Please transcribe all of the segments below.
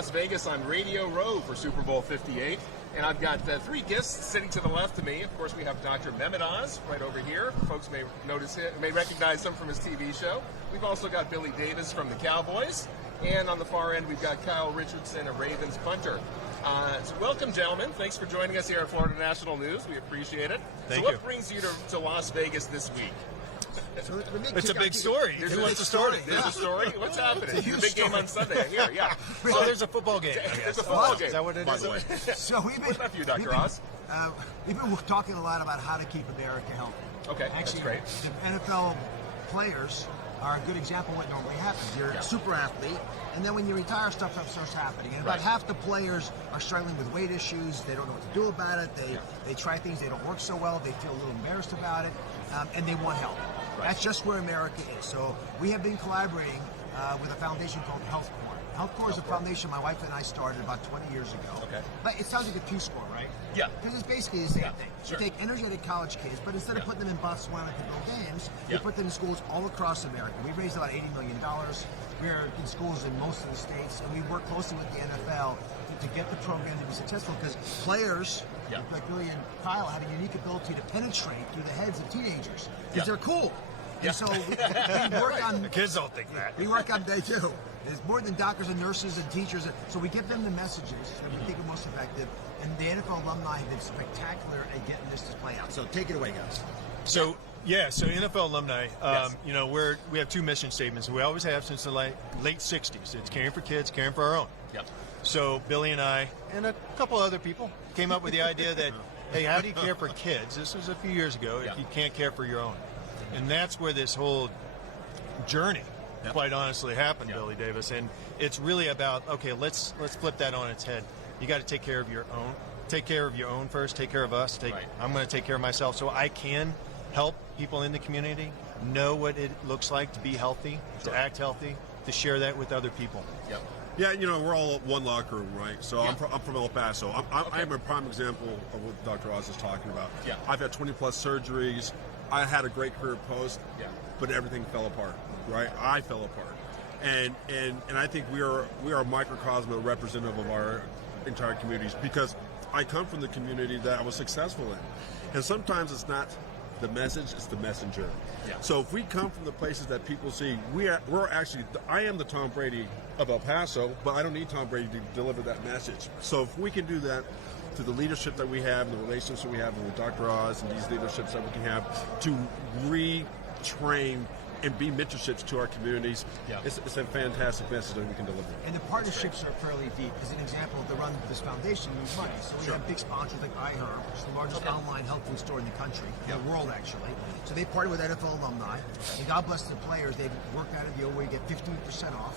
Las Vegas on Radio Row for Super Bowl 58. And I've got three guests sitting to the left of me. Of course, we have Dr. Mehmet Oz right over here. Folks may notice him, may recognize him from his TV show. We've also got Billy Davis from the Cowboys. And on the far end, we've got Kyle Richardson, a Ravens punter. So welcome, gentlemen. Thanks for joining us here at Florida National News. We appreciate it. Thank so you. what brings you to Las Vegas this week? So It's a big story. Who wants the story? There's a story. What's happening? It's a huge The big game story. on Sunday. I hear, yeah. So there's a football game. I There's guess. a football game. Is that what it by is? the way. So we've been, What's that for you, Dr. we've been, Oz? We've been talking a lot about how to keep America healthy. Okay, Actually, that's the NFL players are a good example of what normally happens. You're a super athlete, and then when you retire, stuff starts happening. And about Right. half the players are struggling with weight issues. They don't know what to do about it. They try things, they don't work so well. They feel a little embarrassed about it, and they want help. Right. That's just where America is. So we have been collaborating with a foundation called Health Corps. Health Corps is a foundation my wife and I started about 20 years ago. Okay. But it sounds like a Peace Corps, right? Yeah. Because it's basically the same Yeah, thing. sure. You take energetic college kids, but instead of putting them in Botswana to build games, Yeah. we put them in schools all across America. We've raised about $80 million. We're in schools in most of the states, and we work closely with the NFL to get the program to be successful because players, Yeah. like Billy and Kyle, have a unique ability to penetrate through the heads of teenagers because Yeah. they're cool. Yeah. And so we work on The kids don't think that. we work on day two. There's more than doctors and nurses and teachers. So we give them the messages that we think are most effective. And the NFL alumni have been spectacular at getting this to play out. So take it away, guys. So NFL alumni. Yes. We have two mission statements. We always have since the late '60s. It's caring for kids, caring for our own. Yep. So Billy and I and a couple other people came up with the idea that, hey, how do you care for kids? This was a few years ago. Yeah. If you can't care for your own, and that's where this whole journey, Yep. quite honestly, happened, Yep. Billy Davis. And it's really about, okay, let's flip that on its head. You got to take care of your own. Take care of your own first. Take care of us. Right. I'm going to take care of myself so I can help people in the community know what it looks like to be healthy, Sure. to act healthy, to share that with other people. Yep. Yeah, we're all one locker room, right? So Yeah. I'm from El Paso. I'm a prime example of what Dr. Oz is talking about. Yeah. I've had 20 plus surgeries. I had a great career post, Yeah. but everything fell apart, right? I fell apart, and I think we are a microcosm, a representative of our entire communities because I come from the community that I was successful in, and sometimes it's not the message, it's the messenger. Yeah. So if we come from the places that people see, we're actually, I am the Tom Brady of El Paso, but I don't need Tom Brady to deliver that message. So if we can do that through the leadership that we have and the relationships we have with Dr. Oz and these leaderships that we can have to retrain and be mentorships to our communities, Yeah. it's a fantastic message that we can deliver. And the partnerships are fairly deep. As an example, to run this foundation needs money. So we have big sponsors like iHerb, which is the largest online health food store in the country, in the world actually. So they partner with NFL alumni. And God bless the players, they've worked out a deal where you get 15% off.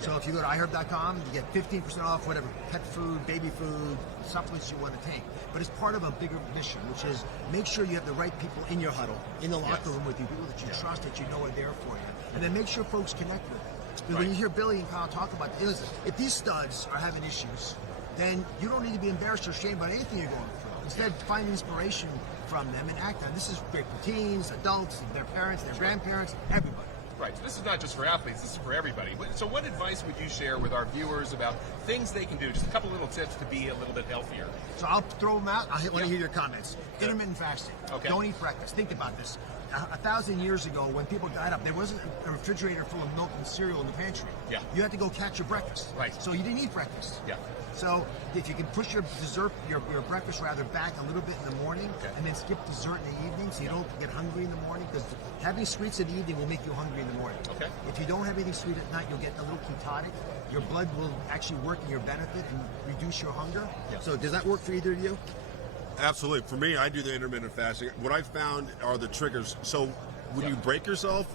So if you go to iHerb.com, you get 15% off whatever pet food, baby food, supplements you want to take. But it's part of a bigger mission, which is make sure you have the right people in your huddle, in the locker room with you, people that you trust, that you know are there for you. And then make sure folks connect with it. Because when you hear Billy and Kyle talk about it, listen, if these studs are having issues, then you don't need to be embarrassed or ashamed about anything you're going through. Instead, find inspiration from them and act on it. This is great for teens, adults, their parents, their grandparents, everybody. Right. So this is not just for athletes. This is for everybody. So what advice would you share with our viewers about things they can do? Just a couple little tips to be a little bit healthier. So I'll throw them out. I want to hear your comments. Intermittent fasting. Okay. Don't eat breakfast. Think about this. 1,000 years ago, when people got up, there wasn't a refrigerator full of milk and cereal in the pantry. Yeah. You had to go catch your breakfast. Right. So you didn't eat breakfast. Yeah. So if you can push your dessert, your breakfast rather, back a little bit in the morning, Okay. and then skip dessert in the evening, so you don't get hungry in the morning, because having sweets in the evening will make you hungry in the morning. Okay. If you don't have anything sweet at night, you'll get a little ketotic. Your blood will actually work in your benefit and reduce your hunger. Yeah. So does that work for either of you? Absolutely. For me, I do the intermittent fasting. What I found are the triggers. So when you break yourself,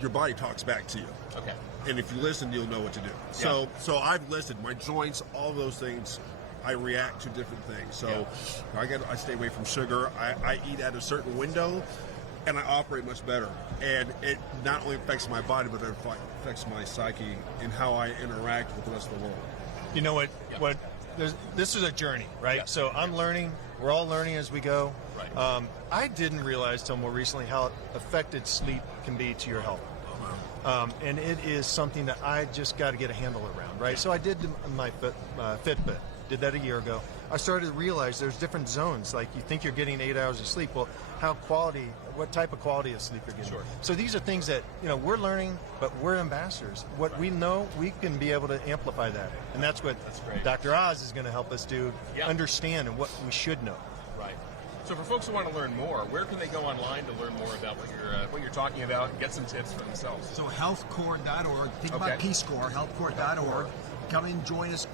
your body talks back to you. Okay. And if you listen, you'll know what to do. So I've listed my joints, all those things. I react to different things. So I stay away from sugar. I eat at a certain window, and I operate much better. And it not only affects my body, but it affects my psyche and how I interact with the rest of the world. You know what? This is a journey, right? Yeah. So I'm learning. We're all learning as we go. Right. I didn't realize till more recently how affected sleep can be to your health. and it is something that I just got to get a handle around, right? So I did my Fitbit, did that a year ago. I started to realize there's different zones. Like you think you're getting 8 hours of sleep. Well, what type of quality of sleep you're getting. Sure. So these are things that, we're learning, but we're ambassadors. What we know, we can be able to amplify that. And that's what great. Dr. Oz is going to help us do, Yeah. understand and what we should know. Right. So for folks who want to learn more, where can they go online to learn more about what you're talking about and get some tips for themselves? So healthcore.org. Think Okay. about Peace Corps, healthcore.org. Come in, join us.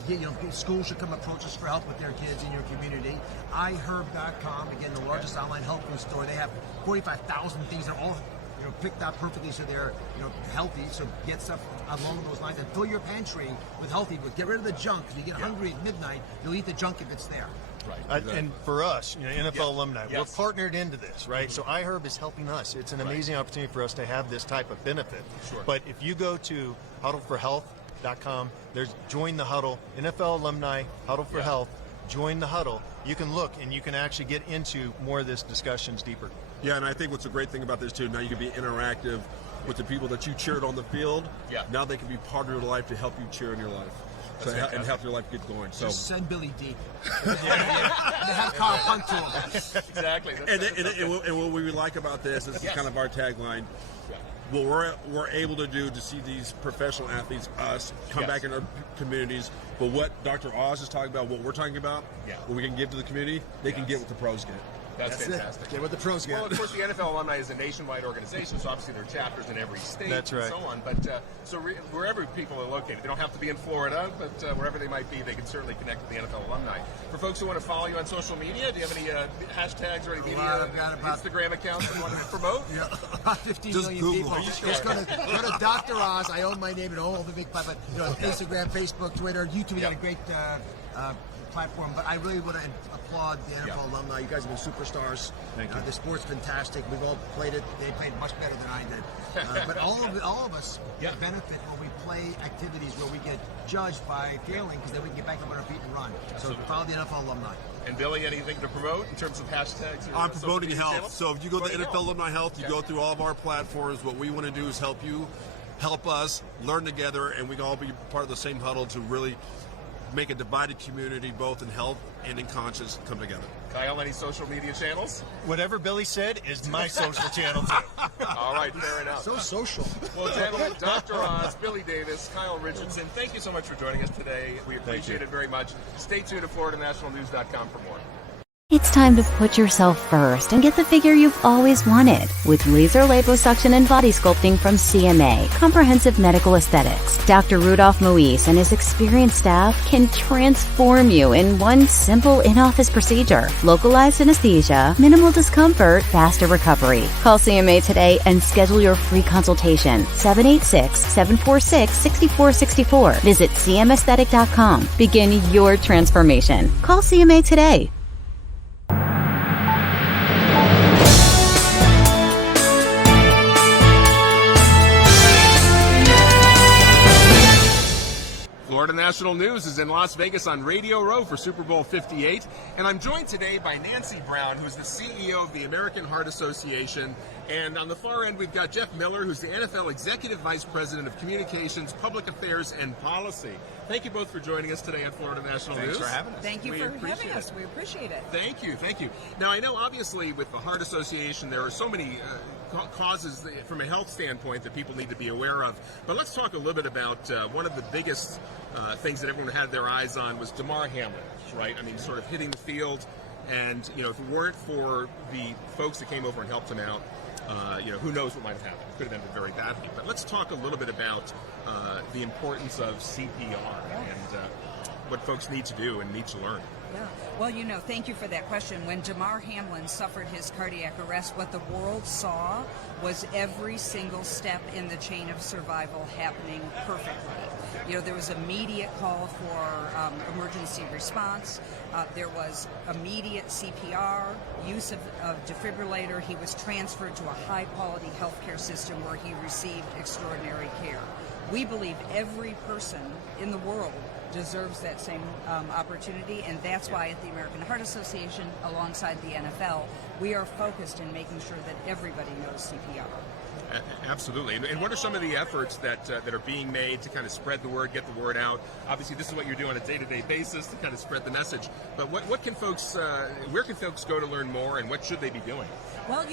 Schools should come approach us for help with their kids in your community. iHerb.com, again, the largest online health food store. They have 45,000 things. They're all picked out perfectly so they're healthy. So get stuff along those lines and fill your pantry with healthy food. Get rid of the junk. If you get hungry at midnight, you'll eat the junk if it's there. Right. And for us, NFL alumni, Yes. we're partnered into this, right? So iHerb is helping us. It's an amazing opportunity for us to have this type of benefit. Sure. But if you go to huddleforhealth.com, there's Join the Huddle, NFL alumni, Huddle for Health, Join the Huddle. You can look and you can actually get into more of this discussions deeper. Yeah, and I think what's a great thing about this too, now you can be interactive with the people that you cheered on the field. Yeah. Now they can be part of your life to help you cheer in your life. So, fantastic. and help your life get going. So Just send Billy D. They have Kyle punt to him. Exactly. and what we like about this is Yes. kind of our tagline. What we're able to do to see these professional athletes, us, come Yes. back in our communities, but what Dr. Oz is talking about, what we're talking about, what we can give to the community, they can get what the pros get. That's fantastic. Get what the pros get. Well, of course, the NFL alumni is a nationwide organization, so obviously there are chapters in every state That's right. and so on. But wherever people are located, they don't have to be in Florida, but wherever they might be, they can certainly connect with the NFL alumni. For folks who want to follow you on social media, do you have any hashtags or any media, I've got about- Instagram accounts that you want to promote? About 15 Just million Google. people. Are you Just go to Dr. Oz. I own my name and all the big platforms. Instagram, Facebook, Twitter, YouTube. We got a great platform. But I really want to applaud the NFL alumni. You guys have been superstars. Thank you. The sport's fantastic. We've all played it. They played much better than I did. But all of us benefit when we play activities where we get judged by failing because then we can get back up on our feet and run. So follow the NFL alumni. And Billy, anything to promote in terms of hashtags? Or I'm social promoting media health. channels? So if you go to Promoting NFL Alumni Health, you go through all of our platforms. What we want to do is help you, help us, learn together, and we can all be part of the same huddle to really make a divided community, both in health and in conscience, come together. Kyle, any social media channels? Whatever Billy said is my social channel too. All right, fair enough. So social. Well, gentlemen, Dr. Oz, Billy Davis, Kyle Richardson, thank you so much for joining us today. We appreciate it very much. Stay tuned to FloridaNationalNews.com for more. It's time to put yourself first and get the figure you've always wanted with laser liposuction and body sculpting from CMA, Comprehensive Medical Aesthetics. Dr. Rudolph Moise and his experienced staff can transform you in one simple in-office procedure. Localized anesthesia, minimal discomfort, faster recovery. Call CMA today and schedule your free consultation. 786-746-6464. Visit cmaesthetic.com. Begin your transformation. Call CMA today. Florida National News is in Las Vegas on Radio Row for Super Bowl 58, and I'm joined today by Nancy Brown, who's the CEO of the American Heart Association, and on the far end we've got Jeff Miller, who's the NFL Executive Vice President of Communications, Public Affairs, and Policy. Thank you both for joining us today at Florida National News. Thanks for having us. Thank you We for appreciate having it. us. We appreciate it. Thank you, thank you. Now, I know obviously with the Heart Association there are so many causes from a health standpoint that people need to be aware of, but let's talk a little bit about one of the biggest things that everyone had their eyes on was Damar Hamlin, right? I mean, sort of hitting the field, and if it weren't for the folks that came over and helped him out, who knows what might have happened. It could have ended very badly. But let's talk a little bit about the importance of CPR and what folks need to do and need to learn. Yeah. Well, thank you for that question. When Damar Hamlin suffered his cardiac arrest, what the world saw was every single step in the chain of survival happening perfectly. There was immediate call for emergency response. There was immediate CPR, use of defibrillator. He was transferred to a high-quality healthcare system where he received extraordinary care. We believe every person in the world deserves that same opportunity, and that's why at the American Heart Association, alongside the NFL, we are focused in making sure that everybody knows CPR. Absolutely. And what are some of the efforts that are being made to kind of spread the word, get the word out? Obviously, this is what you're doing on a day-to-day basis to kind of spread the message. But what can folks, where can folks go to learn more, and what should they be doing? Well,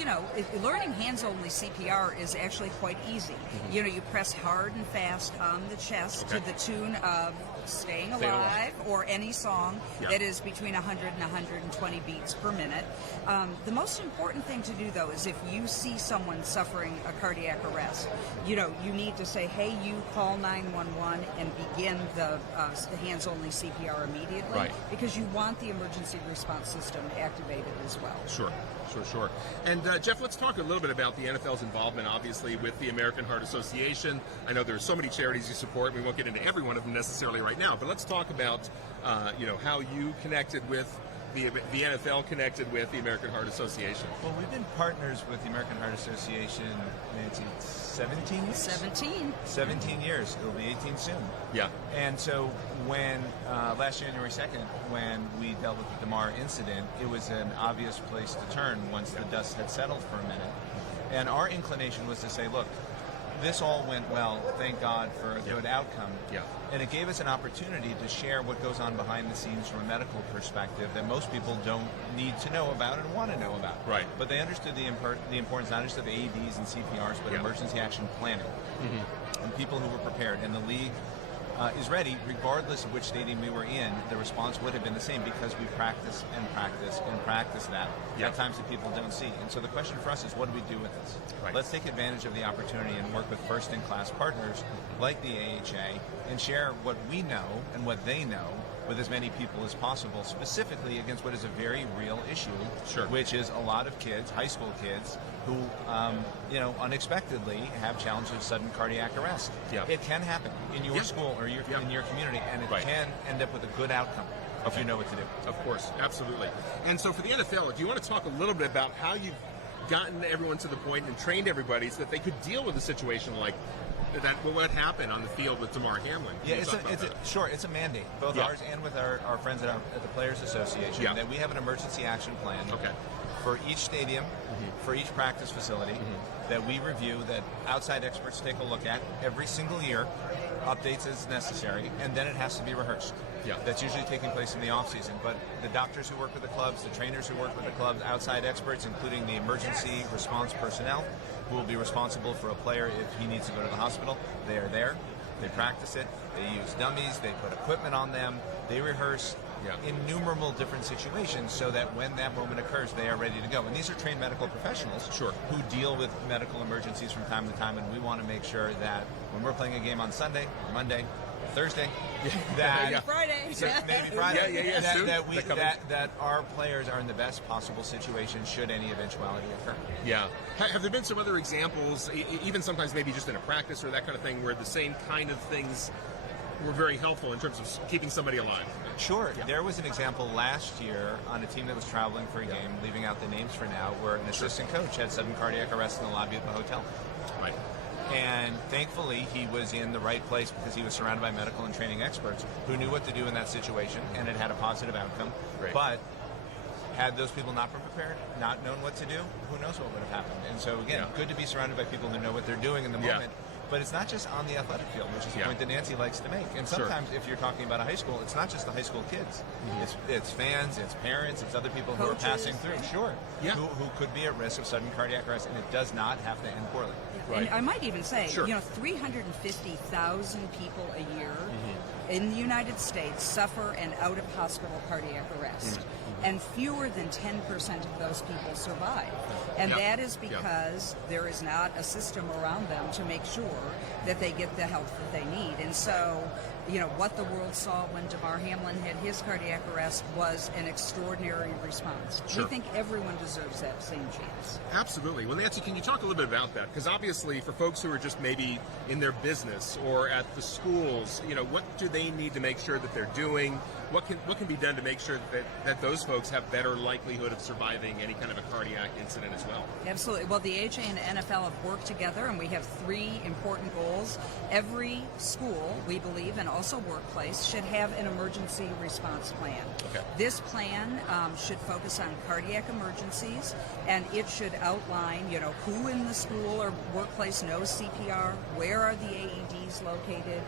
learning hands-only CPR is actually quite easy. You press hard and fast on the chest to the tune of Staying Alive or any song that is between 100 and 120 beats per minute. The most important thing to do, though, is if you see someone suffering a cardiac arrest, you need to say, hey, you call 911 and begin the hands-only CPR immediately, because you want the emergency response system activated as well. Sure. And Jeff, let's talk a little bit about the NFL's involvement, obviously, with the American Heart Association. I know there's so many charities you support. We won't get into every one of them necessarily right now, but let's talk about, how you connected with the NFL connected with the American Heart Association. Well, we've been partners with the American Heart Association, Nancy, 17 years? 17 years. It'll be 18 soon. Yeah. And so when, last January 2nd, when we dealt with the Damar incident, it was an obvious place to turn once the dust had settled for a minute. And our inclination was to say, look, this all went well, thank God for a good outcome. Yeah. And it gave us an opportunity to share what goes on behind the scenes from a medical perspective that most people don't need to know about and want to know about. Right. But they understood the importance not just of AEDs and CPRs, but emergency action planning. And people who were prepared. And the league is ready, regardless of which stadium we were in. The response would have been the same because we practice that at times that people don't see. And so the question for us is, what do we do with this? Right. Let's take advantage of the opportunity and work with first-in-class partners like the AHA and share what we know and what they know with as many people as possible, specifically against what is a very real issue, which is a lot of kids, high school kids, who, unexpectedly have challenges of sudden cardiac arrest. Yeah. It can happen in your school or in your community, and it can end up with a good outcome if you know what to do. Of course, absolutely. And so for the NFL, do you want to talk a little bit about how you've gotten everyone to the point and trained everybody so that they could deal with a situation like that, what happened on the field with Damar Hamlin? Yeah, it's a mandate, both ours and with our friends at the Players Association, that we have an emergency action plan for each stadium, for each practice facility, that we review, that outside experts take a look at every single year, updates as necessary, and then it has to be rehearsed. Yeah. That's usually taking place in the off-season. But the doctors who work with the clubs, the trainers who work with the clubs, outside experts, including the emergency response personnel, who will be responsible for a player if he needs to go to the hospital, they are there. They practice it. They use dummies. They put equipment on them. They rehearse innumerable different situations so that when that moment occurs, they are ready to go. And these are trained medical professionals who deal with medical emergencies from time to time, and we want to make sure that when we're playing a game on Sunday or Monday, Thursday, maybe Friday, that our players are in the best possible situation should any eventuality occur. Yeah. Have there been some other examples, even sometimes maybe just in a practice or that kind of thing, where the same kind of things were very helpful in terms of keeping somebody alive? Sure. Yeah. There was an example last year on a team that was traveling for a game, leaving out the names for now, where an assistant coach had sudden cardiac arrest in the lobby of the hotel. Right. And thankfully, he was in the right place because he was surrounded by medical and training experts who knew what to do in that situation, and it had a positive outcome. Right. But had those people not been prepared, not known what to do, who knows what would have happened. And so, again, good to be surrounded by people who know what they're doing in the moment. But it's not just on the athletic field, which is the point that Nancy likes to make. And sometimes if you're talking about a high school, it's not just the high school kids. It's fans, it's parents, it's other people who are passing through, who could be at risk of sudden cardiac arrest, and it does not have to end poorly. Right. And I might even say, 350,000 people a year in the United States suffer an out-of-hospital cardiac arrest. And fewer than 10% of those people survive. And that is because there is not a system around them to make sure that they get the help that they need. And so, what the world saw when Damar Hamlin had his cardiac arrest was an extraordinary response. We think everyone deserves that same chance. Absolutely. Well, Nancy, can you talk a little bit about that? Because obviously, for folks who are just maybe in their business or at the schools, what do they need to make sure that they're doing? What can be done to make sure that those folks have better likelihood of surviving any kind of a cardiac incident as well? Absolutely. Well, the AHA and the NFL have worked together, and we have three important goals. Every school, we believe, and also workplace, should have an emergency response plan. Okay. This plan should focus on cardiac emergencies, and it should outline, who in the school or workplace knows CPR, where are the AEDs located,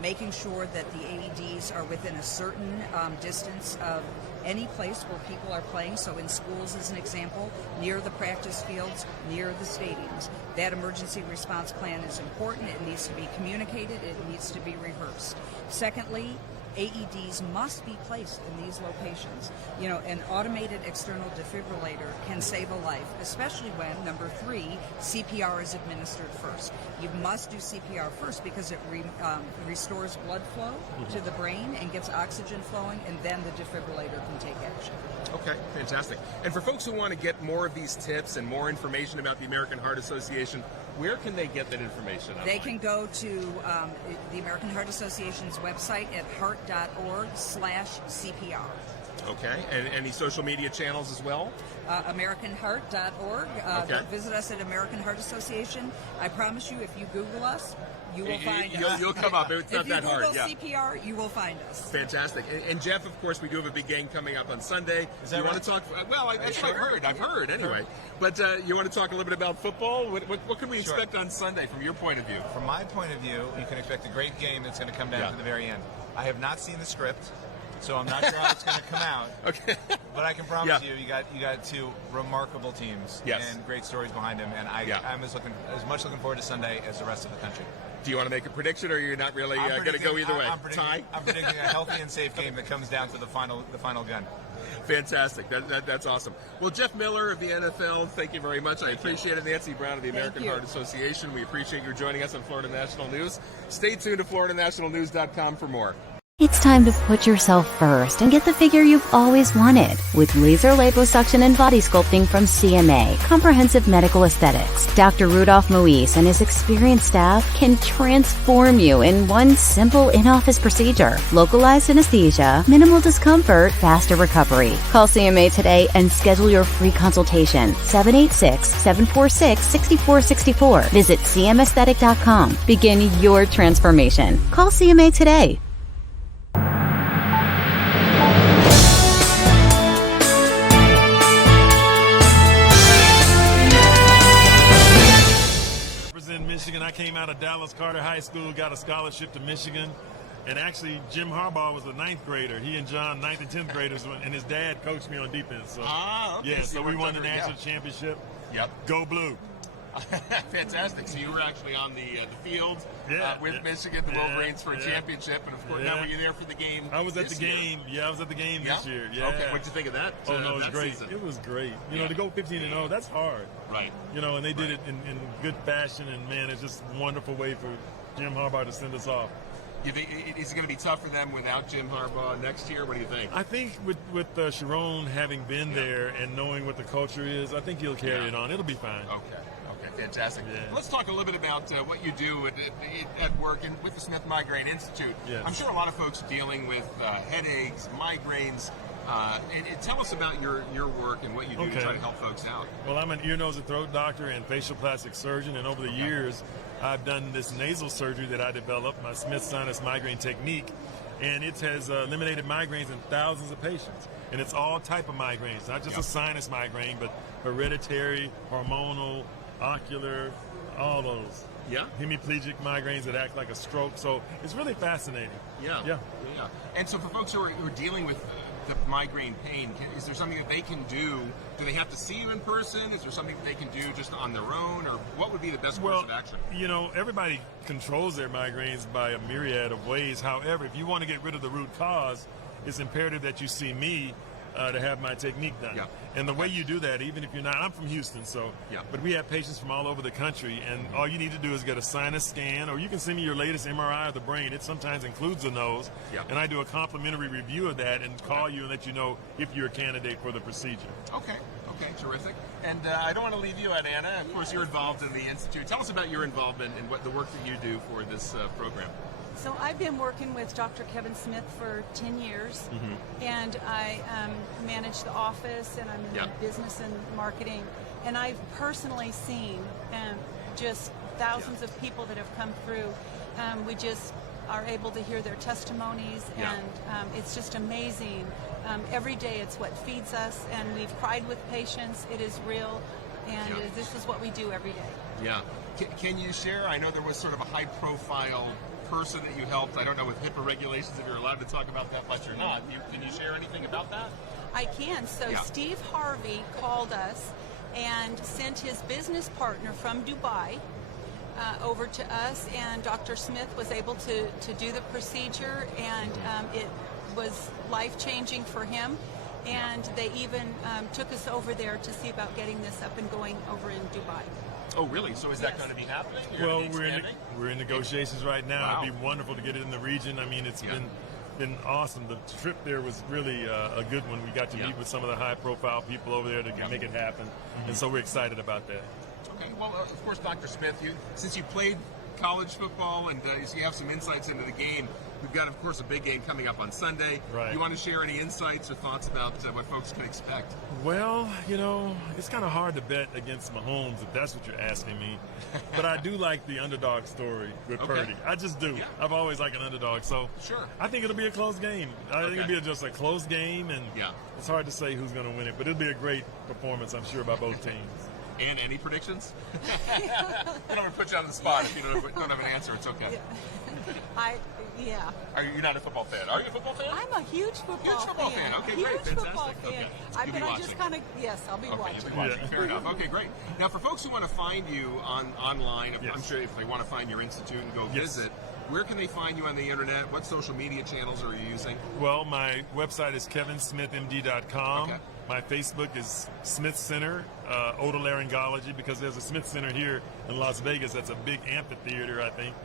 making sure that the AEDs are within a certain distance of any place where people are playing. So in schools, as an example, near the practice fields, near the stadiums. That emergency response plan is important. It needs to be communicated. It needs to be rehearsed. Secondly, AEDs must be placed in these locations. An automated external defibrillator can save a life, especially when, number 3, CPR is administered first. You must do CPR first because it restores blood flow to the brain and gets oxygen flowing, and then the defibrillator can take action. Okay, fantastic. And for folks who want to get more of these tips and more information about the American Heart Association, where can they get that information? They can go to the American Heart Association's website at heart.org/CPR. Okay, and any social media channels as well? AmericanHeart.org. Okay. Visit us at American Heart Association. I promise you, if you Google us, you will find us. You'll come up. It's not that hard. If you Google CPR, you will find us. Fantastic. And Jeff, of course, we do have a big game coming up on Sunday. Is that you right? want to talk? Well, that's what I've heard anyway. But you want to talk a little bit about football? What can we expect on Sunday from your point of view? From my point of view, you can expect a great game that's going to come down to the very end. I have not seen the script, so I'm not sure how it's going to come out. Okay. But I can promise you got two remarkable teams and great stories behind them, and I'm as much looking forward to Sunday as the rest of the country. Do you want to make a prediction, or you're not really going to go either way? I'm predicting a healthy and safe game that comes down to the final gun. Fantastic. That's awesome. Well, Jeff Miller of the NFL, thank you very much. I appreciate it. Nancy Brown of the American Heart Association, we appreciate you joining us on Florida National News. Stay tuned to FloridaNationalNews.com for more. It's time to put yourself first and get the figure you've always wanted with laser liposuction and body sculpting from CMA, Comprehensive Medical Aesthetics. Dr. Rudolph Moise and his experienced staff can transform you in one simple in-office procedure. Localized anesthesia, minimal discomfort, faster recovery. Call CMA today and schedule your free consultation. 786-746-6464. Visit cmaesthetic.com. Begin your transformation. Call CMA today. Michigan. I came out of Dallas Carter High School, got a scholarship to Michigan, and actually Jim Harbaugh was a 9th grader. He and John, 9th and 10th graders, and his dad coached me on defense. So, okay. Yeah, so we won the national championship. Yep. Go Blue. Fantastic. So you were actually on the field with Michigan, the Wolverines, for a championship, and of course, now were you there for the game? I was at the game. Year? I was at the game this year. Yeah. Okay. What did you think of that? Oh no, it was great. Season? It was great. You know, to go 15-0, that's hard. Right. You know, and they did it in good fashion, and man, it's just a wonderful way for Jim Harbaugh to send us off. You think is it going to be tough for them without Jim Harbaugh next year? What do you think? I think with Sharon having been there and knowing what the culture is, I think he'll carry it on. It'll be fine. Okay, fantastic. Yeah. Let's talk a little bit about what you do at work and with the Smith Migraine Institute. Yes. I'm sure a lot of folks are dealing with headaches, migraines. And tell us about your work and what you do to try to help folks out. Well, I'm an ear, nose, and throat doctor and facial plastic surgeon, and over the years, I've done this nasal surgery that I developed, my Smith sinus migraine technique, and it has eliminated migraines in thousands of patients. And it's all type of migraines, not just a sinus migraine, but hereditary, hormonal, ocular, all those. Yeah. Hemiplegic migraines that act like a stroke. So it's really fascinating. Yeah. And so for folks who are dealing with the migraine pain, is there something that they can do? Do they have to see you in person? Is there something that they can do just on their own? Or what would be the best course of action? You know, everybody controls their migraines by a myriad of ways. However, if you want to get rid of the root cause, it's imperative that you see me to have my technique done. Yeah. And the way you do that, even if you're not, I'm from Houston, but we have patients from all over the country, and all you need to do is get a sinus scan, or you can send me your latest MRI of the brain. It sometimes includes the nose, and I do a complimentary review of that and call you and let you know if you're a candidate for the procedure. Okay, terrific. And I don't want to leave you out, Anna. Of course, you're involved in the Institute. Tell us about your involvement in what the work that you do for this program. So I've been working with Dr. Kevin Smith for 10 years, and I manage the office, and I'm in business and marketing, and I've personally seen just thousands of people that have come through. We just are able to hear their testimonies, and it's just amazing. Every day it's what feeds us, and we've cried with patients. It is real, and this is what we do every day. Yeah. Can you share? I know there was sort of a high-profile person that you helped. I don't know with HIPAA regulations if you're allowed to talk about that much or not. Can you share anything about that? I can. So Steve Harvey called us and sent his business partner from Dubai over to us, and Dr. Smith was able to do the procedure, and it was life-changing for him. And they even took us over there to see about getting this up and going over in Dubai. Oh, really? So is that going to be happening? Well, we're in negotiations right now. Wow. It'd be wonderful to get it in the region. I mean, it's been awesome. The trip there was really a good one. We got to meet with some of the high-profile people over there to make it happen, and so we're excited about that. Okay. Well, of course, Dr. Smith, since you played college football and you have some insights into the game, we've got, of course, a big game coming up on Sunday. Right. You want to share any insights or thoughts about what folks can expect? Well, it's kind of hard to bet against Mahomes if that's what you're asking me. But I do like the underdog story with Purdy. I just do. Yeah. I've always liked an underdog. So I think it'll be a close game. I think it'll be just a close game, and it's hard to say who's going to win it. But it'll be a great performance, I'm sure, by both teams. And any predictions? I don't want to put you on the spot. If you don't have an answer, it's okay. You're not a football fan? Are you a football fan? I'm a huge football fan. Okay, huge great. Fantastic. Football fan. Okay. But I just kind of, I'll be watching. You'll be watching. Fair enough. Okay, great. Now, for folks who want to find you online, I'm sure if they want to find your institute and go visit, where can they find you on the internet? What social media channels are you using? Well, my website is kevinsmithmd.com. Okay. My Facebook is Smith Center, Otolaryngology, because there's a Smith Center here in Las Vegas. That's a big amphitheater, I think.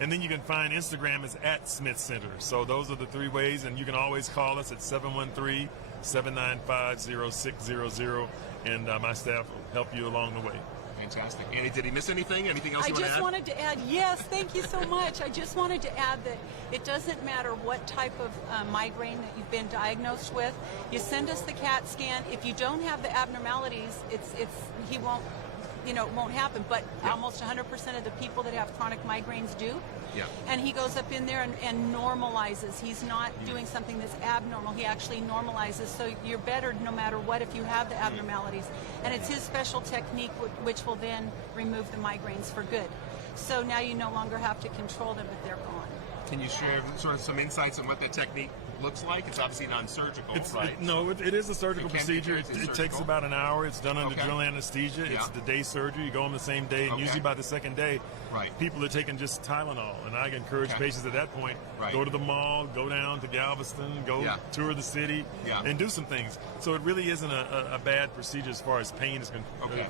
And then you can find Instagram is @Smith Center. So those are the three ways, and you can always call us at 713-795-0600, and my staff will help you along the way. Fantastic. Annie, did he miss anything? Anything else you want to add? I just wanted to add, yes, thank you so much. I just wanted to add that it doesn't matter what type of migraine that you've been diagnosed with. You send us the CAT scan. If you don't have the abnormalities, it won't happen. But almost 100% of the people that have chronic migraines do. Yeah. And he goes up in there and normalizes. He's not doing something that's abnormal. He actually normalizes. So you're better no matter what if you have the abnormalities. And it's his special technique which will then remove the migraines for good. So now you no longer have to control them, but they're gone. Can you share sort of some insights on what that technique looks like? It's obviously non-surgical, right? It is a surgical procedure. It takes about an hour. It's done under general anesthesia. It's the day surgery. You go on the same day, and usually by the second day, people are taking just Tylenol. And I encourage patients at that point, go to the mall, go down to Galveston, go tour the city, and do some things. So it really isn't a bad procedure as far as pain is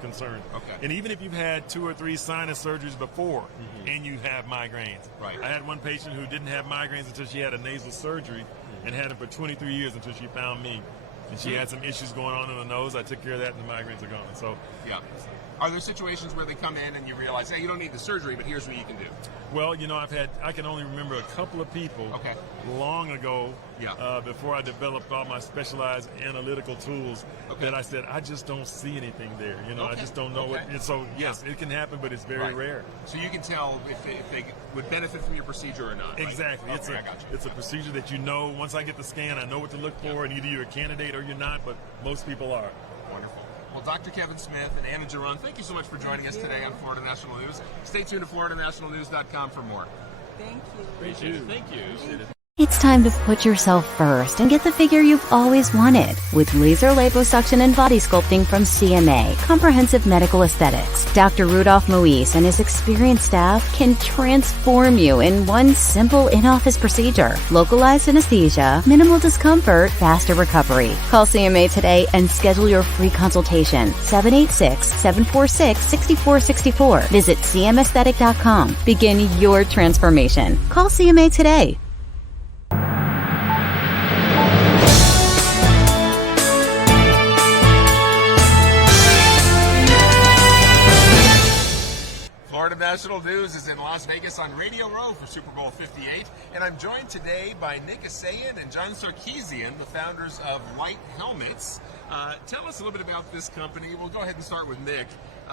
concerned. Okay. And even if you've had 2 or 3 sinus surgeries before, and you have migraines. Right. I had one patient who didn't have migraines until she had a nasal surgery, and had it for 23 years until she found me. And she had some issues going on in the nose. I took care of that, and the migraines are gone. So, Are there situations where they come in and you realize, hey, you don't need the surgery, but here's what you can do? Well, I can only remember a couple of people long ago, before I developed all my specialized analytical tools, that I said, I just don't see anything there. I just don't know what. And so, yes, it can happen, but it's very rare. So you can tell if they would benefit from your procedure or not. Exactly. Right? It's a procedure that once I get the scan, I know what to look for, and either you're a candidate or you're not, but most people are. Wonderful. Well, Dr. Kevin Smith and Anna Giron, thank you so much for joining us today on Florida National News. Stay tuned to FloridaNationalNews.com for more. Thank you. Appreciate it. Thank you. It's time to put yourself first and get the figure you've always wanted with laser liposuction and body sculpting from CMA, Comprehensive Medical Aesthetics. Dr. Rudolph Moise and his experienced staff can transform you in one simple in-office procedure. Localized anesthesia, minimal discomfort, faster recovery. Call CMA today and schedule your free consultation. 786-746-6464. Visit cmaesthetic.com. Begin your transformation. Call CMA today. Florida National News is in Las Vegas on Radio Row for Super Bowl 58, and I'm joined today by Nick Asayan and John Sarkeesian, the founders of Light Helmets. Tell us a little bit about this company. We'll go ahead and start with Nick.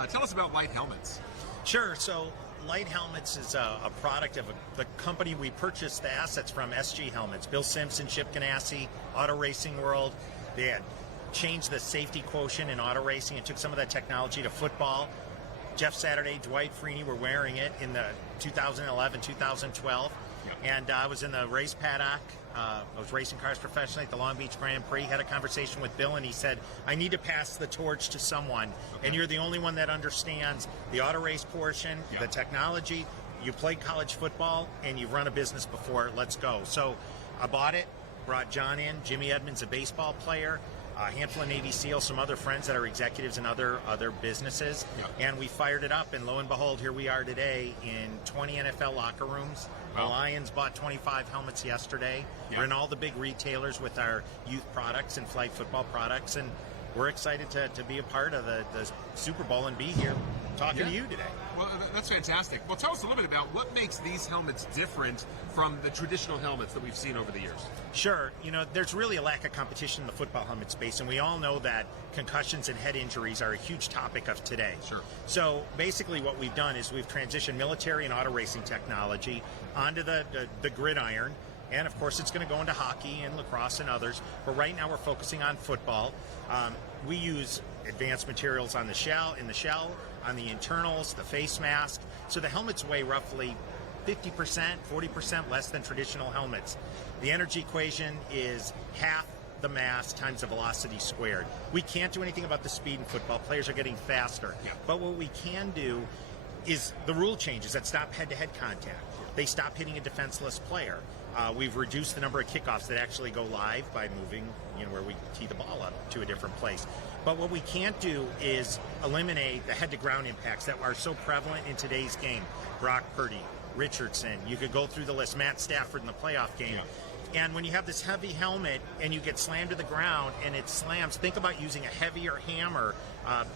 Tell us about Light Helmets. Sure. So Light Helmets is a product of the company we purchased the assets from, SG Helmets. Bill Simpson, Chip Ganassi, Auto Racing World. They had changed the safety quotient in auto racing and took some of that technology to football. Jeff Saturday, Dwight Freeney were wearing it in the 2011, 2012. And I was in the race paddock. I was racing cars professionally at the Long Beach Grand Prix. Had a conversation with Bill, and he said, I need to pass the torch to someone. And you're the only one that understands the auto race portion, the technology. You played college football, and you've run a business before. Let's go. So I bought it, brought John in. Jimmy Edmonds, a baseball player. A handful of Navy SEALs, some other friends that are executives in other businesses, and we fired it up, and lo and behold, here we are today in 20 NFL locker rooms. The Lions bought 25 helmets yesterday. We're in all the big retailers with our youth products and flag football products, and we're excited to be a part of the Super Bowl and be here talking to you today. Well, that's fantastic. Well, tell us a little bit about what makes these helmets different from the traditional helmets that we've seen over the years. Sure. You know, there's really a lack of competition in the football helmet space, and we all know that concussions and head injuries are a huge topic of today. Sure. So basically what we've done is we've transitioned military and auto racing technology onto the gridiron, and of course it's going to go into hockey and lacrosse and others, but right now we're focusing on football. We use advanced materials on the shell, on the internals, the face mask, so the helmets weigh roughly 50%, 40% less than traditional helmets. The energy equation is half the mass times the velocity squared. We can't do anything about the speed in football. Players are getting faster. But what we can do is the rule changes that stop head-to-head contact. They stop hitting a defenseless player. We've reduced the number of kickoffs that actually go live by moving, where we tee the ball up to a different place. But what we can't do is eliminate the head-to-ground impacts that are so prevalent in today's game. Brock Purdy, Richardson, you could go through the list, Matt Stafford in the playoff game. And when you have this heavy helmet and you get slammed to the ground and it slams, think about using a heavier hammer.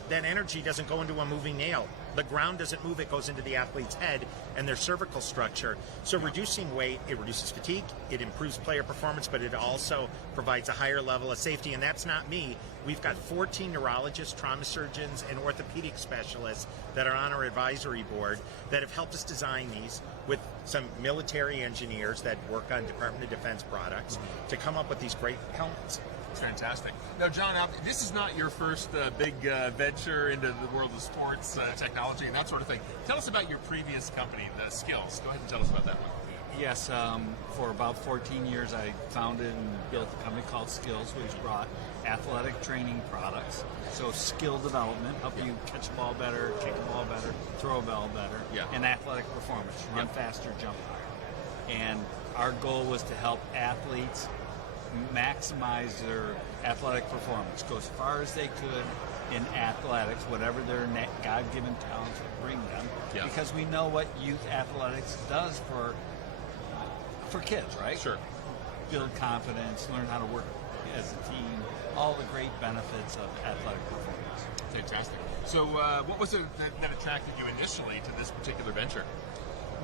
That energy doesn't go into a moving nail. The ground doesn't move, it goes into the athlete's head and their cervical structure. So reducing weight, it reduces fatigue, it improves player performance, but it also provides a higher level of safety. And that's not me. We've got 14 neurologists, trauma surgeons, and orthopedic specialists that are on our advisory board that have helped us design these with some military engineers that work on Department of Defense products to come up with these great helmets. It's fantastic. Now, John, this is not your first big venture into the world of sports, technology, and that sort of thing. Tell us about your previous company, the Skills. Go ahead and tell us about that one. Yes, for about 14 years I founded and built a company called Skills, which brought athletic training products. So skill development, help you catch a ball better, kick a ball better, throw a ball better, and athletic performance, run faster, jump higher. And our goal was to help athletes maximize their athletic performance, go as far as they could in athletics, whatever their God-given talents would bring them, because we know what youth athletics does for kids, right? Sure. Build confidence, learn how to work as a team, all the great benefits of athletic performance. Fantastic. So what was it that attracted you initially to this particular venture?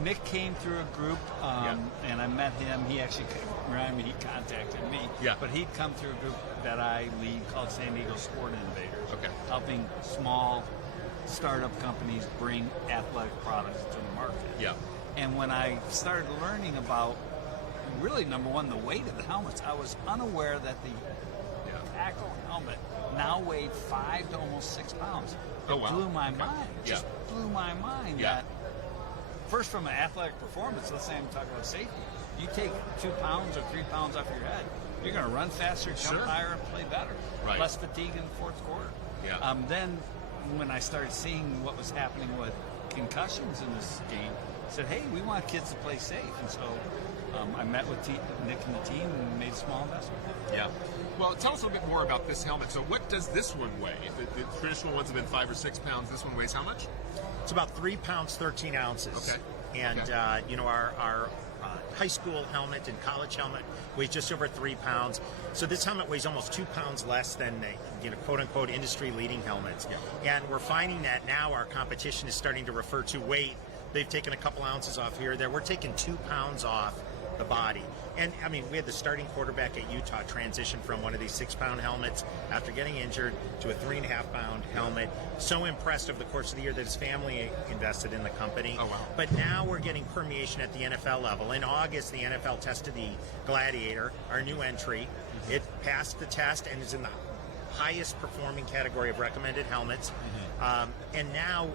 Nick came through a group, and I met him. He actually reminded me, he contacted me. But he'd come through a group that I lead called San Diego Sport Innovators, helping small startup companies bring athletic products to the market. And when I started learning about, really, number one, the weight of the helmets, I was unaware that the tackle helmet now weighed 5 to almost 6 pounds. It blew my mind. Just blew my mind that, first, from an athletic performance, let's say I'm talking about safety, you take 2 pounds or 3 pounds off your head, you're going to run faster, jump higher, and play better. Less fatigue in the fourth quarter. Then, when I started seeing what was happening with concussions in this game, I said, hey, we want kids to play safe. And so I met with Nick and the team and made a small investment. Well, tell us a little bit more about this helmet. So what does this one weigh? The traditional ones have been 5 or 6 pounds. This one weighs how much? It's about 3 pounds, 13 ounces. And, our high school helmet and college helmet weighs just over 3 pounds. So this helmet weighs almost 2 pounds less than the, quote-unquote, industry-leading helmets. And we're finding that now our competition is starting to refer to weight. They've taken a couple ounces off here. We're taking 2 pounds off the body. And I mean, we had the starting quarterback at Utah transition from one of these 6-pound helmets after getting injured to a 3.5-pound helmet. So impressed over the course of the year that his family invested in the company. Oh, wow. But now we're getting permeation at the NFL level. In August, the NFL tested the Gladiator, our new entry. It passed the test and is in the highest performing category of recommended helmets. And now,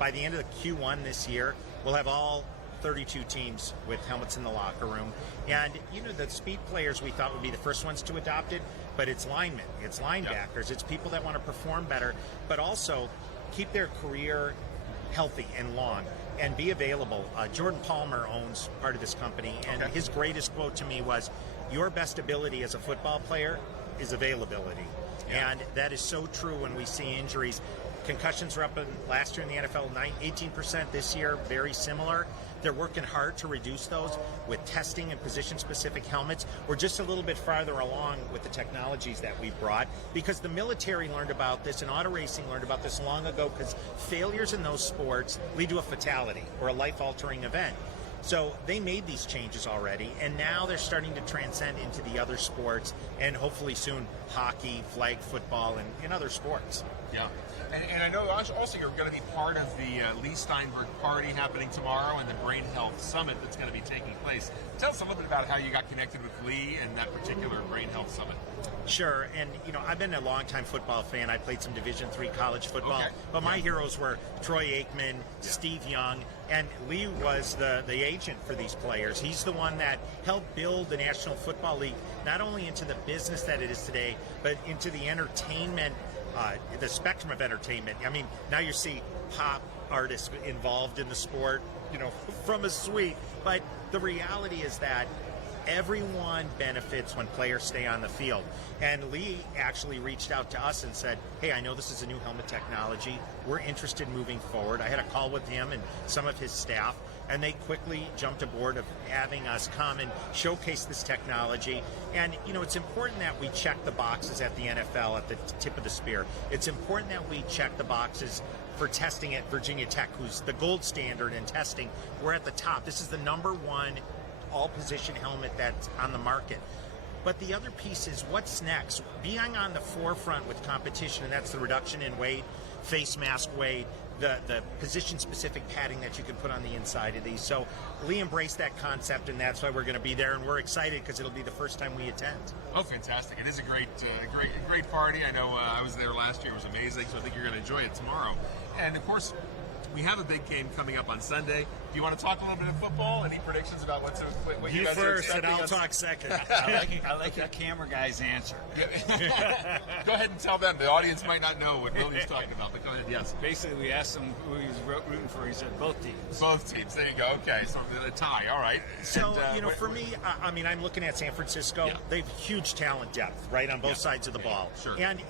by the end of the Q1 this year, we'll have all 32 teams with helmets in the locker room. And, the speed players we thought would be the first ones to adopt it, but it's linemen, it's linebackers, it's people that want to perform better, but also keep their career healthy and long and be available. Jordan Palmer owns part of this company, and his greatest quote to me was, "Your best ability as a football player is availability." And that is so true when we see injuries. Concussions were up last year in the NFL, 18%. This year, very similar. They're working hard to reduce those with testing and position-specific helmets. We're just a little bit farther along with the technologies that we've brought, because the military learned about this and auto racing learned about this long ago, because failures in those sports lead to a fatality or a life-altering event. So they made these changes already, and now they're starting to transcend into the other sports, and hopefully soon hockey, flag football, and other sports. Yeah. And I know also you're going to be part of the Lee Steinberg party happening tomorrow and the Brain Health Summit that's going to be taking place. Tell us a little bit about how you got connected with Lee and that particular Brain Health Summit. Sure, and I've been a longtime football fan. I played some Division III college football, but my heroes were Troy Aikman, Steve Young, and Lee was the agent for these players. He's the one that helped build the National Football League not only into the business that it is today, but into the entertainment, the spectrum of entertainment. I mean, now you see pop artists involved in the sport, from a suite, but the reality is that everyone benefits when players stay on the field. And Lee actually reached out to us and said, "Hey, I know this is a new helmet technology. We're interested in moving forward." I had a call with him and some of his staff, and they quickly jumped aboard of having us come and showcase this technology. And, it's important that we check the boxes at the NFL at the tip of the spear. It's important that we check the boxes for testing at Virginia Tech, who's the gold standard in testing. We're at the top. This is the #1 all-position helmet that's on the market. But the other piece is what's next. Being on the forefront with competition, and that's the reduction in weight, face mask weight, the position-specific padding that you can put on the inside of these. So Lee embraced that concept, and that's why we're going to be there, and we're excited because it'll be the first time we attend. Oh, fantastic. It is a great party. I know I was there last year. It was amazing, so I think you're going to enjoy it tomorrow. And, of course, we have a big game coming up on Sunday. Do you want to talk a little bit of football? Any predictions about what you guys are first, and expecting? I'll talk second. I like your camera guy's answer. Go ahead and tell them. The audience might not know what Billy's talking about, but go ahead. Yes. Basically, we asked him who he was rooting for. He said both teams. Both teams. There you go. Okay, so a tie. All right. So, for me, I'm looking at San Francisco. Yeah. They have huge talent depth, right, on both sides of the ball. Sure. And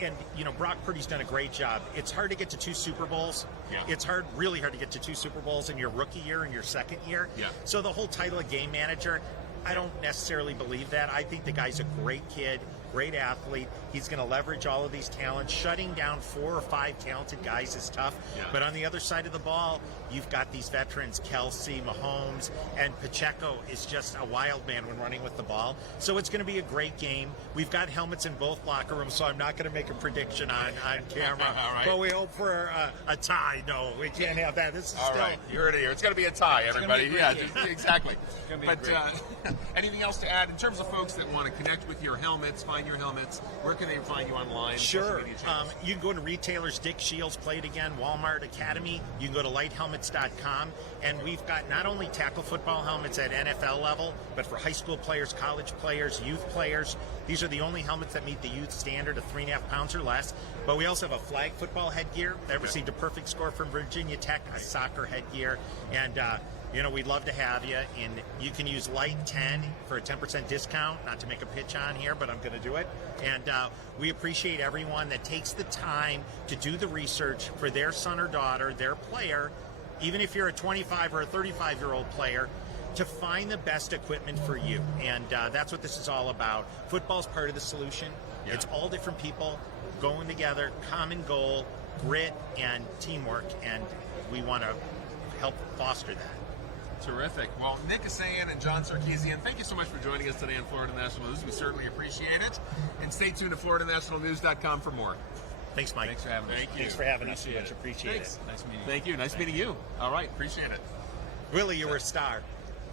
Brock Purdy's done a great job. It's hard to get to 2 Super Bowls. Yeah. It's really hard to get to 2 Super Bowls in your rookie year and your second year. Yeah. So the whole title of game manager, I don't necessarily believe that. I think the guy's a great kid, great athlete. He's going to leverage all of these talents. Shutting down 4 or 5 talented guys is tough. Yeah. But on the other side of the ball, you've got these veterans, Kelsey, Mahomes, and Pacheco is just a wild man when running with the ball. So it's going to be a great game. We've got helmets in both locker rooms, so I'm not going to make a prediction on camera. All right. But we hope for a tie. No, we can't have that. This is All still... right, you heard it here. It's going to be a tie, everybody. Exactly. But anything else to add in terms of folks that want to connect with your helmets, find your helmets? Where can they find you online? Sure. You can go to retailers. Dick Shields played again. Walmart Academy. You can go to lighthelmets.com, and we've got not only tackle football helmets at NFL level, but for high school players, college players, youth players. These are the only helmets that meet the youth standard of 3.5 pounds or less. But we also have a flag football headgear that received a perfect score from Virginia Tech, a soccer headgear, and we'd love to have you. And you can use Light 10 for a 10% discount. Not to make a pitch on here, but I'm going to do it. And we appreciate everyone that takes the time to do the research for their son or daughter, their player, even if you're a 25 or a 35-year-old player, to find the best equipment for you. And that's what this is all about. Football's part of the solution. Yeah. It's all different people going together, common goal, grit, and teamwork, and we want to help foster that. Terrific. Well, Nick Asayan and John Sarkeesian, thank you so much for joining us today on Florida National News. We certainly appreciate it. And stay tuned to FloridaNationalNews.com for more. Thanks, Mike. Thanks for having us. Thank you. Thanks for having us. Appreciate Much it. appreciate Thanks. it. Nice meeting you. Thank you. Nice meeting you. All right. Appreciate it. Willie, you were a star.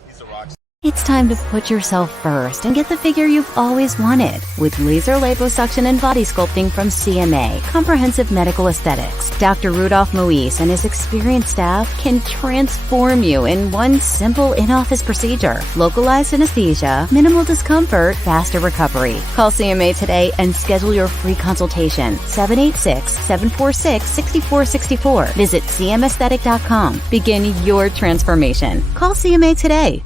He's a rock star. It's time to put yourself first and get the figure you've always wanted with laser liposuction and body sculpting from CMA, Comprehensive Medical Aesthetics. Dr. Rudolph Moise and his experienced staff can transform you in one simple in-office procedure. Localized anesthesia, minimal discomfort, faster recovery. Call CMA today and schedule your free consultation. 786-746-6464. Visit cmaesthetic.com. Begin your transformation. Call CMA today.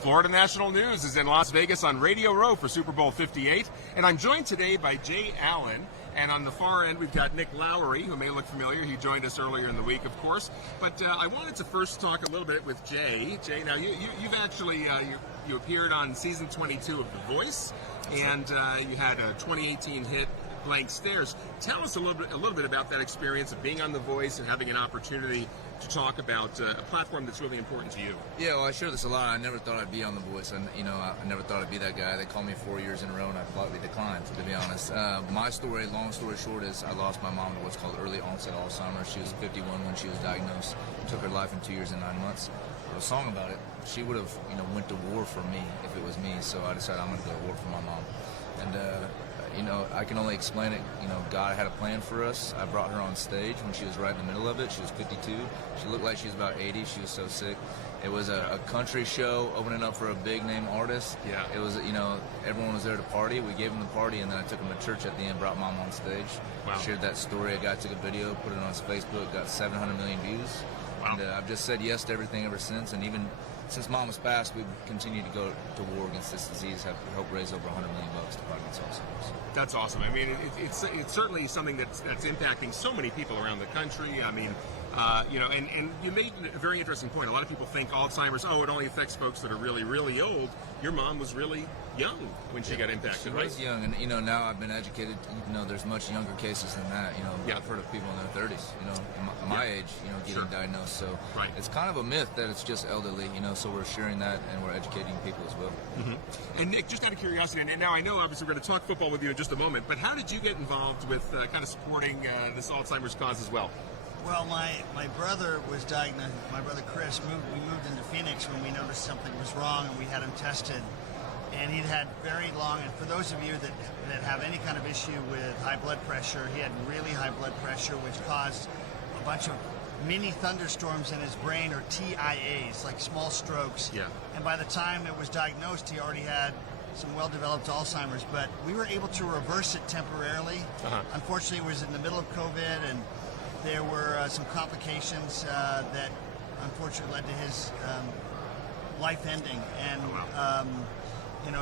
Florida National News is in Las Vegas on Radio Row for Super Bowl 58, and I'm joined today by Jay Allen, and on the far end we've got Nick Lowry, who may look familiar. He joined us earlier in the week, of course, but I wanted to first talk a little bit with Jay. Jay, now you've actually you appeared on season 22 of The Voice, and you had a 2018 hit, Blank Stares. Tell us a little bit about that experience of being on The Voice and having an opportunity to talk about a platform that's really important to you. Yeah, well, I share this a lot. I never thought I'd be on The Voice, and I never thought I'd be that guy. They called me 4 years in a row, and I politely declined, to be honest. My story, long story short, is I lost my mom to what's called early onset Alzheimer's. She was 51 when she was diagnosed. Took her life in 2 years and 9 months. Wrote a song about it. She would have, went to war for me if it was me. So I decided I'm going to go to war for my mom. And I can only explain it. God had a plan for us. I brought her on stage when she was right in the middle of it. She was 52. She looked like she was about 80. She was so sick. It was a country show opening up for a big name artist. Yeah. It was, everyone was there to party. We gave them the party, and then I took them to church at the end, brought Mom on stage. Wow. Shared that story. A guy took a video, put it on his Facebook, got 700 million views. Wow. And I've just said yes to everything ever since. And even since Mom was passed, we've continued to go to war against this disease, have helped raise over $100 million to fight against Alzheimer's. That's awesome. I mean, it's certainly something that's impacting so many people around the country. I mean, and you made a very interesting point. A lot of people think Alzheimer's, it only affects folks that are really, really old. Your mom was really young when she got impacted, She right? was young, and now I've been educated. There's much younger cases than that. I've heard of people in their 30s. My age, getting diagnosed. So Right. it's kind of a myth that it's just elderly. So we're sharing that and we're educating people as well. Mm-hmm. And Nick, just out of curiosity, and now I know obviously we're going to talk football with you in just a moment, but how did you get involved with kind of supporting this Alzheimer's cause as well? Well, my brother was diagnosed. My brother Chris we moved into Phoenix when we noticed something was wrong, and we had him tested. And he'd had very long. And for those of you that have any kind of issue with high blood pressure, he had really high blood pressure, which caused a bunch of mini thunderstorms in his brain, or TIAs, like small strokes. Yeah. And by the time it was diagnosed, he already had some well-developed Alzheimer's. But we were able to reverse it temporarily. Uh-huh. Unfortunately, it was in the middle of COVID, and there were some complications that unfortunately led to his life ending. And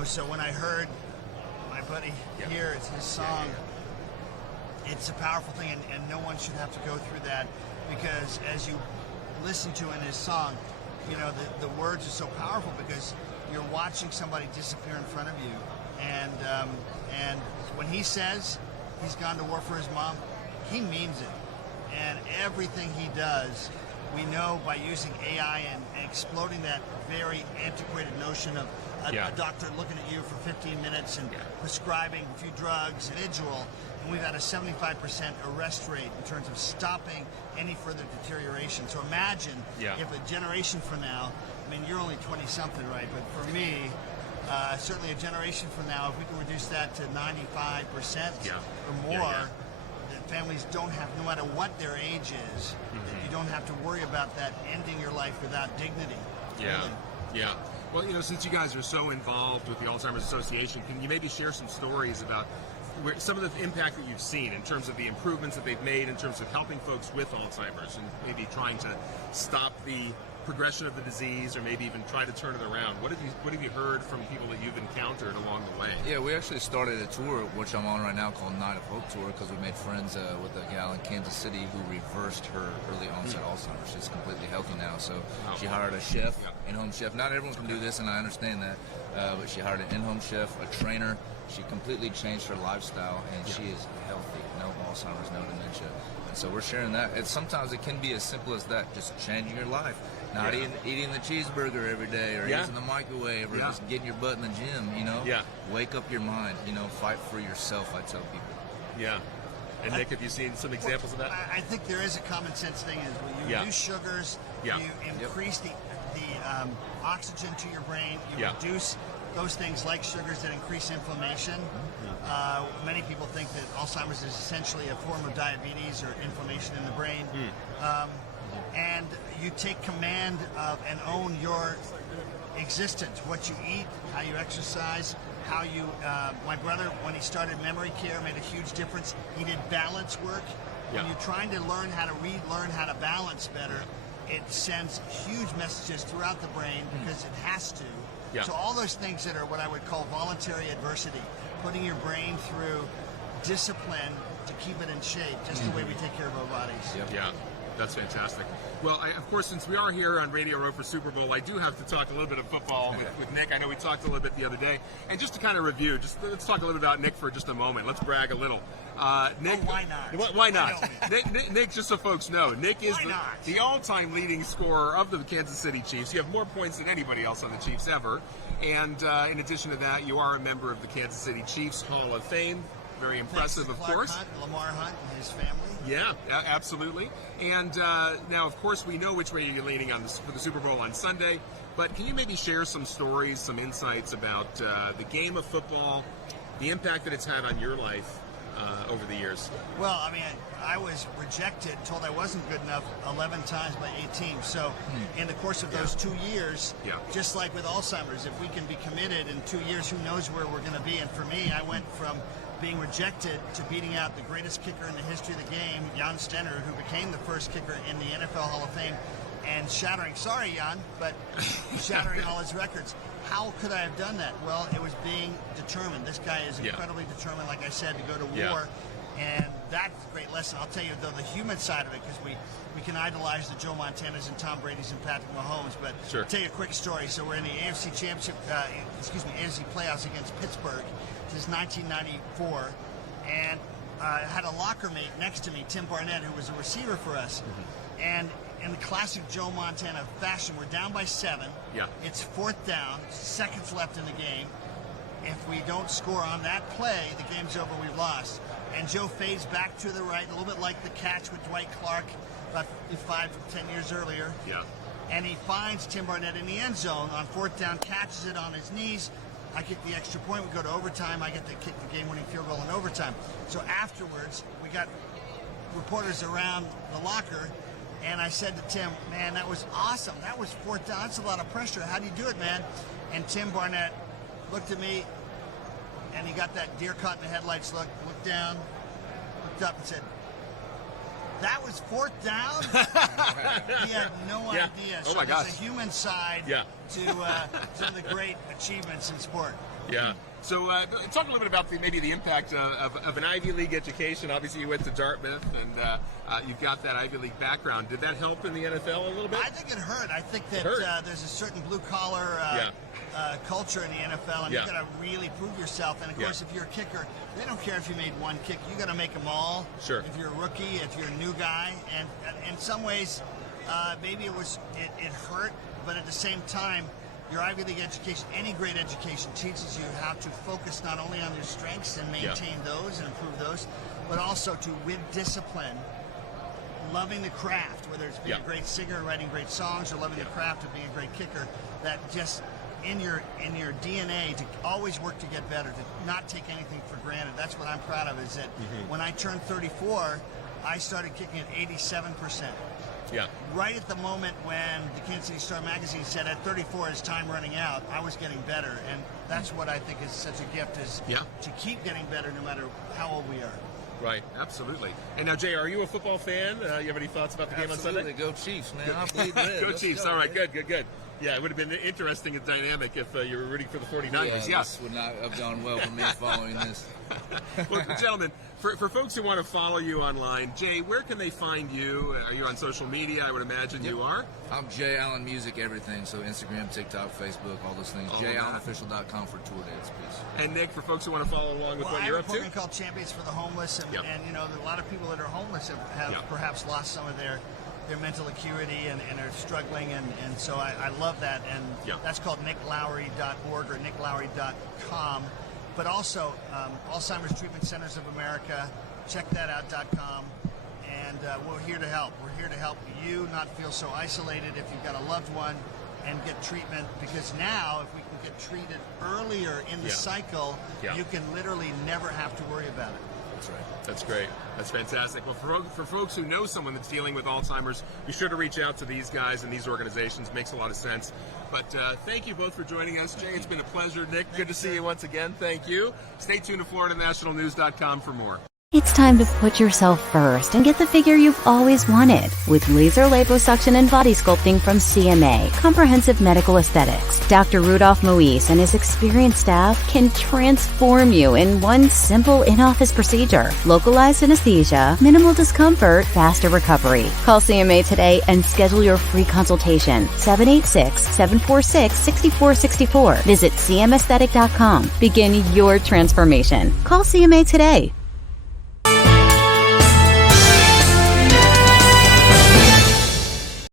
so when I heard my buddy here, it's his song, it's a powerful thing, and no one should have to go through that, because as you listen to in his song, the words are so powerful because you're watching somebody disappear in front of you, and when he says he's gone to war for his mom, he means it. And everything he does, we know by using AI and exploding that very antiquated notion of a doctor looking at you for 15 minutes and prescribing a few drugs, individual, and we've had a 75% arrest rate in terms of stopping any further deterioration. So imagine if a generation from now, you're only 20-something, right? But for me, certainly a generation from now, if we can reduce that to 95% or more, families don't have, no matter what their age is, you don't have to worry about that ending your life without dignity. Yeah, really. yeah. Well, since you guys are so involved with the Alzheimer's Association, can you maybe share some stories about some of the impact that you've seen in terms of the improvements that they've made in terms of helping folks with Alzheimer's and maybe trying to stop the progression of the disease, or maybe even try to turn it around? What have you heard from people that you've encountered along the way? Yeah, we actually started a tour, which I'm on right now, called Night of Hope Tour, because we made friends with a gal in Kansas City who reversed her early onset Alzheimer's. She's completely healthy now, so she hired a chef, in-home chef. Not everyone can do this, and I understand that, but she hired an in-home chef, a trainer. She completely changed her lifestyle, and she is healthy. No Alzheimer's, no dementia. And so we're sharing that. And sometimes it can be as simple as that, just changing your life. Not eating the cheeseburger every day, or using the microwave, or just getting your butt in the gym, you know? Yeah. Wake up your mind, you know, fight for yourself, I tell people. Yeah. And Nick, have you seen some examples of that? I think there is a common sense thing is when you reduce sugars, you increase the oxygen to your brain, you reduce those things like sugars that increase inflammation. Many people think that Alzheimer's is essentially a form of diabetes or inflammation in the brain. And you take command of and own your existence, what you eat, how you exercise, how you, my brother, when he started memory care, made a huge difference. He did balance work. When you're trying to learn how to read, learn how to balance better, it sends huge messages throughout the brain because it has to. So all those things that are what I would call voluntary adversity, putting your brain through discipline to keep it in shape, just the way we take care of our bodies. Yeah, that's fantastic. Well, of course, since we are here on Radio Row for Super Bowl, I do have to talk a little bit of football with Nick. I know we talked a little bit the other day. And just to kind of review, let's talk a little bit about Nick for just a moment. Let's brag a little. Nick, why not? Why not? Nick, just so folks know, Nick is the all-time leading scorer of the Kansas City Chiefs. You have more points than anybody else on the Chiefs ever. And in addition to that, you are a member of the Kansas City Chiefs Hall of Fame. Very impressive, of Clark course. Hunt, Lamar Hunt and his family. Yeah, absolutely. And now, of course, we know which way you're leaning on for the Super Bowl on Sunday. But can you maybe share some stories, some insights about the game of football, the impact that it's had on your life over the years? Well, I mean, I was rejected, told I wasn't good enough 11 times by 8 teams. So in the course of those 2 years, just like with Alzheimer's, if we can be committed in 2 years, who knows where we're going to be. And for me, I went from being rejected to beating out the greatest kicker in the history of the game, Jan Stenner, who became the first kicker in the NFL Hall of Fame, and shattering, sorry Jan, but shattering all his records. How could I have done that? Well, it was being determined. This guy is incredibly determined, like I said, to go to war. And that's a great lesson. I'll tell you, though, the human side of it, because we can idolize the Joe Montanas and Tom Brady's and Patrick Mahomes, but I'll tell you a quick story. So we're in the AFC Championship, AFC playoffs against Pittsburgh. This is 1994, and I had a locker mate next to me, Tim Barnett, who was a receiver for us. And in the classic Joe Montana fashion, we're down by 7. It's 4th down, seconds left in the game. If we don't score on that play, the game's over, we've lost. And Joe fades back to the right, a little bit like the catch with Dwight Clark about 5-10 years earlier. And he finds Tim Barnett in the end zone on 4th down, catches it on his knees. I kick the extra point, we go to overtime, I get to kick the game-winning field goal in overtime. So afterwards, we got reporters around the locker, and I said to Tim, man, that was awesome. That was 4th down. That's a lot of pressure. How do you do it, man? And Tim Barnett looked at me, and he got that deer caught in the headlights look, looked down, looked up and said, that was 4th down? He had no idea. So there's a human side to some of the great achievements in sport. So talk a little bit about maybe the impact of an Ivy League education. Obviously, you went to Dartmouth, and you've got that Ivy League background. Did that help in the NFL a little bit? I think it hurt. I think that there's a certain blue-collar culture in the NFL, and you've got to really prove yourself. And, of course, if you're a kicker, they don't care if you made one kick. You got to make them all. If you're a rookie, if you're a new guy. And in some ways, maybe it hurt, but at the same time, your Ivy League education, any great education, teaches you how to focus not only on your strengths and maintain those and improve those, but also to, with discipline, loving the craft, whether it's being a great singer, writing great songs, or loving the craft of being a great kicker, that just in your DNA to always work to get better, to not take anything for granted. That's what I'm proud of, is that when I turned 34, I started kicking at 87%. Right at the moment when the Kansas City Star magazine said at 34 is time running out, I was getting better, and that's what I think is such a gift, is to keep getting better no matter how old we are. Right, absolutely. And now, Jay, are you a football fan? You have any thoughts about the game on Sunday? Go Chiefs, man. I bleed red. Go Chiefs. All right, good. Yeah, it would have been interesting and dynamic if you were rooting for the 49ers. Yeah, this would not have gone well for me following this. Well, gentlemen, for folks who want to follow you online, Jay, where can they find you? Are you on social media? I would imagine you are. I'm Jay Allen Music, everything. So Instagram, TikTok, Facebook, all those things. JayAllenOfficial.com for tour dates, please. And Nick, for folks who want to follow along with what you're up to? I have a program called Champions for the Homeless, and you know, a lot of people that are homeless have perhaps lost some of their mental acuity and are struggling, and so I love that, and that's called nicklowry.org or nicklowry.com. But also Alzheimer's Treatment Centers of America, check that out.com, and we're here to help. We're here to help you not feel so isolated if you've got a loved one, and get treatment, because now if we can get treated earlier in the cycle, you can literally never have to worry about it. That's right. That's great. That's fantastic. Well, for folks who know someone that's dealing with Alzheimer's, be sure to reach out to these guys and these organizations. Makes a lot of sense. But thank you both for joining us. Jay, it's been a pleasure. Nick, good to see you once again. Thank you. Stay tuned to FloridaNationalNews.com for more. It's time to put yourself first and get the figure you've always wanted with laser liposuction and body sculpting from CMA, Comprehensive Medical Aesthetics. Dr. Rudolph Moise and his experienced staff can transform you in one simple in-office procedure. Localized anesthesia, minimal discomfort, faster recovery. Call CMA today and schedule your free consultation. 786-746-6464. Visit cmaesthetic.com. Begin your transformation. Call CMA today.